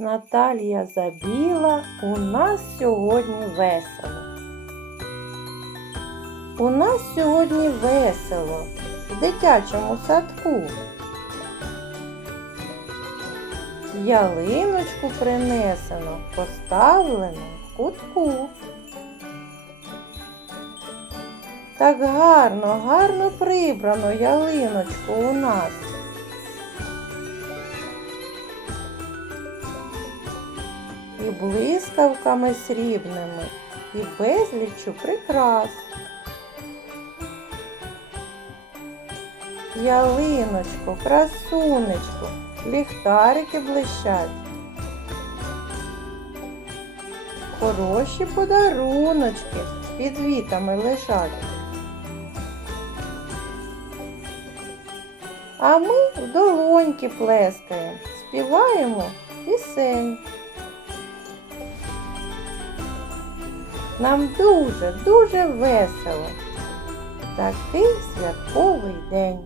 Наталія забіла, у нас сьогодні весело. У нас сьогодні весело в дитячому садку. Ялиночку принесено, поставлено в кутку. Так гарно, гарно прибрано ялиночку у нас. І блискавками срібними, і безліччю прикрас. Ялиночко, красунечко, ліхтарики блищать. Хороші подаруночки під вітами лежать. А ми в долоньки плескаємо, співаємо пісень. Нам дуже, дуже весело. Такий святковий день.